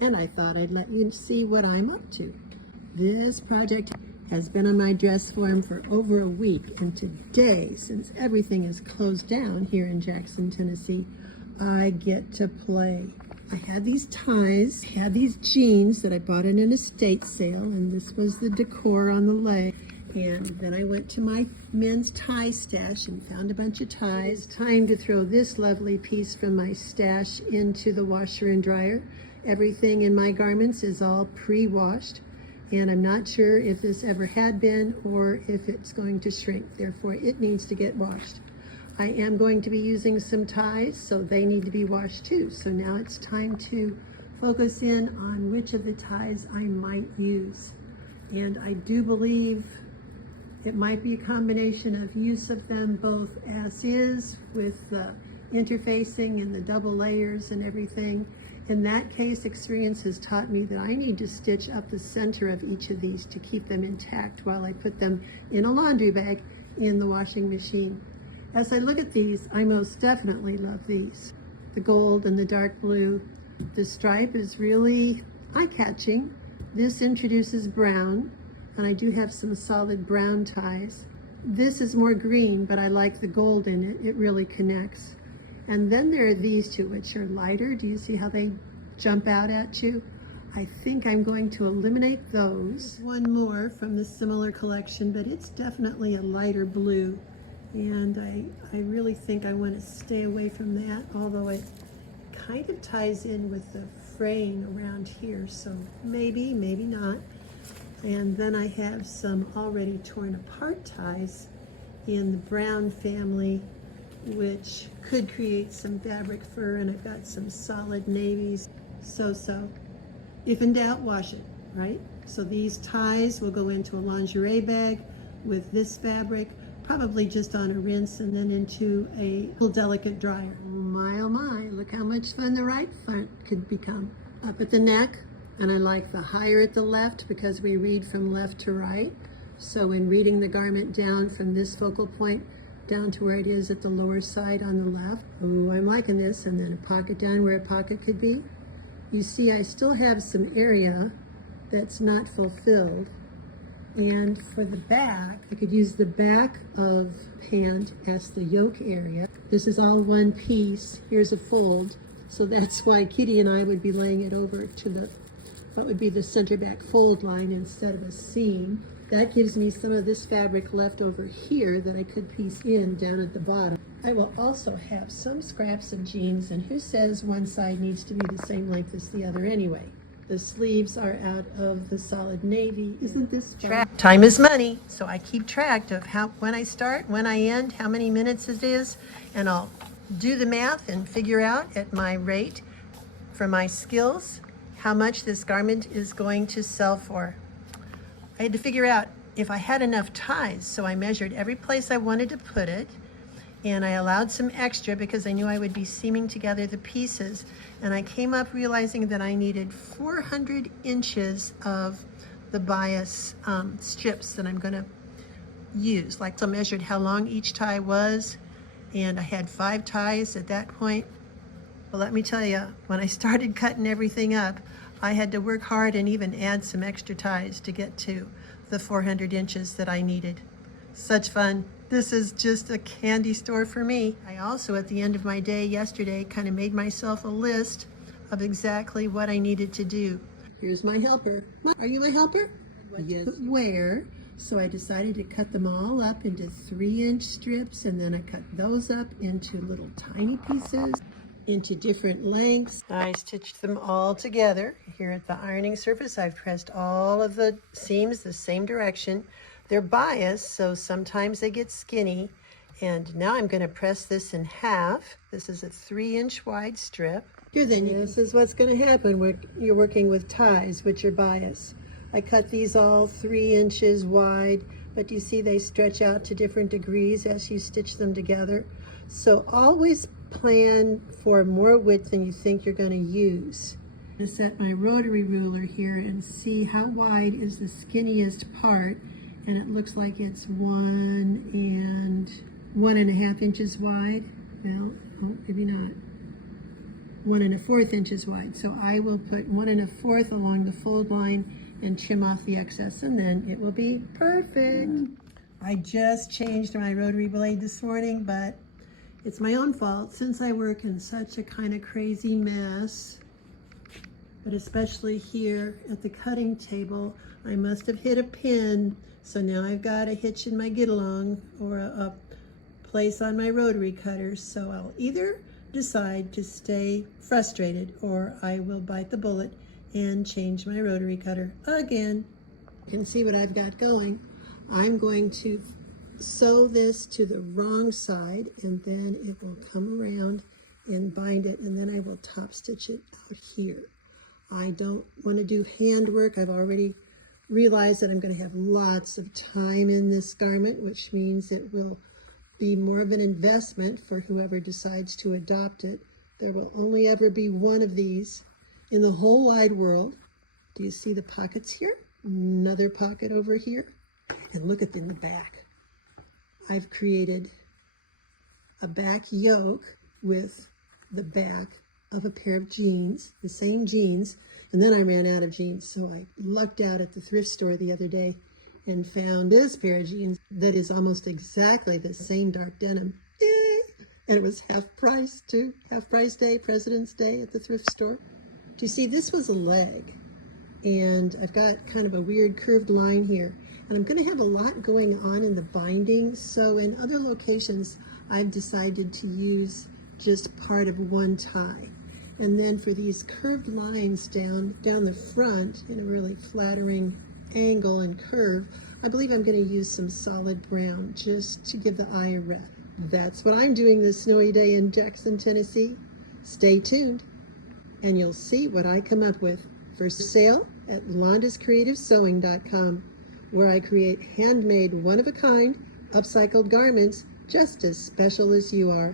and I thought I'd let you see what I'm up to. This project has been on my dress form for over a week, and today, since everything is closed down here in Jackson, Tennessee, I get to play. I had these ties, had these jeans that I bought in an estate sale, and this was the decor on the leg. And then I went to my men's tie stash and found a bunch of ties. It's time to throw this lovely piece from my stash into the washer and dryer. Everything in my garments is all pre-washed, and I'm not sure if this ever had been or if it's going to shrink. Therefore, it needs to get washed. I am going to be using some ties, so they need to be washed too. So now it's time to focus in on which of the ties I might use. And I do believe it might be a combination of use of them both as is with the interfacing and the double layers and everything. In that case, experience has taught me that I need to stitch up the center of each of these to keep them intact while I put them in a laundry bag in the washing machine. As I look at these, I most definitely love these. The gold and the dark blue. The stripe is really eye-catching. This introduces brown, and I do have some solid brown ties. This is more green, but I like the gold in it. It really connects. And then there are these two, which are lighter. Do you see how they jump out at you? I think I'm going to eliminate those. One more from the similar collection, but it's definitely a lighter blue. And I really think I want to stay away from that, although it kind of ties in with the fraying around here. So maybe, maybe not. And then I have some already torn apart ties in the brown family, which could create some fabric fur, and I've got some solid navies. So. If in doubt, wash it, right? So these ties will go into a lingerie bag with this fabric, probably just on a rinse and then into a little delicate dryer. Oh my, look how much fun the right front could become. Up at the neck, and I like the higher at the left because we read from left to right. So in reading the garment down from this focal point down to where it is at the lower side on the left. Oh, I'm liking this. And then a pocket down where a pocket could be. You see, I still have some area that's not fulfilled. And for the back, I could use the back of pant as the yoke area. This is all one piece. Here's a fold. So that's why Kitty and I would be laying it over to the what would be the center back fold line instead of a seam. That gives me some of this fabric left over here that I could piece in down at the bottom. I will also have some scraps of jeans, and who says one side needs to be the same length as the other anyway? The sleeves are out of the solid navy. Isn't this fun? Time is money, so I keep track of when I start, when I end, how many minutes it is, and I'll do the math and figure out at my rate for my skills how much this garment is going to sell for. I had to figure out if I had enough ties, so I measured every place I wanted to put it, and I allowed some extra because I knew I would be seaming together the pieces, and I came up realizing that I needed 400 inches of the bias strips that I'm going to use. Like, so I measured how long each tie was, and I had 5 ties at that point. Well, let me tell you, when I started cutting everything up, I had to work hard and even add some extra ties to get to the 400 inches that I needed. Such fun. This is just a candy store for me. I also, at the end of my day yesterday, kind of made myself a list of exactly what I needed to do. Here's my helper. Are you my helper? Yes. Where? So I decided to cut them all up into 3-inch strips, and then I cut those up into little tiny pieces, into different lengths. I stitched them all together. Here at the ironing surface, I've pressed all of the seams the same direction. They're biased, so sometimes they get skinny. And now I'm going to press this in half. This is a 3-inch wide strip. Here then, this is what's going to happen when you're working with ties, which are biased. I cut these all 3 inches wide, but you see they stretch out to different degrees as you stitch them together. So always plan for more width than you think you're going to use. I'm going to set my rotary ruler here and see how wide is the skinniest part, and it looks like it's 1 and 1.5 inches wide. Well, oh, maybe not. 1 1/4 inches wide. So I will put 1 1/4 along the fold line and trim off the excess, and then it will be perfect. I just changed my rotary blade this morning, but it's my own fault since I work in such a kind of crazy mess. But especially here at the cutting table, I must have hit a pin. So now I've got a hitch in my get-along or a place on my rotary cutter. So I'll either decide to stay frustrated or I will bite the bullet and change my rotary cutter again. You can see what I've got going. I'm going to sew this to the wrong side, and then it will come around and bind it, and then I will top stitch it out here. I don't want to do handwork. I've already realized that I'm going to have lots of time in this garment, which means it will be more of an investment for whoever decides to adopt it. There will only ever be one of these in the whole wide world. Do you see the pockets here? Another pocket over here. And look at in the back. I've created a back yoke with the back of a pair of jeans, the same jeans, and then I ran out of jeans, so I lucked out at the thrift store the other day and found this pair of jeans that is almost exactly the same dark denim. Yay! And it was half price too, half price day, President's Day at the thrift store. Do you see, this was a leg, and I've got kind of a weird curved line here, and I'm going to have a lot going on in the binding, so in other locations I've decided to use just part of one tie. And then for these curved lines down the front in a really flattering angle and curve, I believe I'm going to use some solid brown just to give the eye a rest. That's what I'm doing this snowy day in Jackson, Tennessee. Stay tuned and you'll see what I come up with. For sale at londascreativesewing.com, where I create handmade, one-of-a-kind, upcycled garments just as special as you are.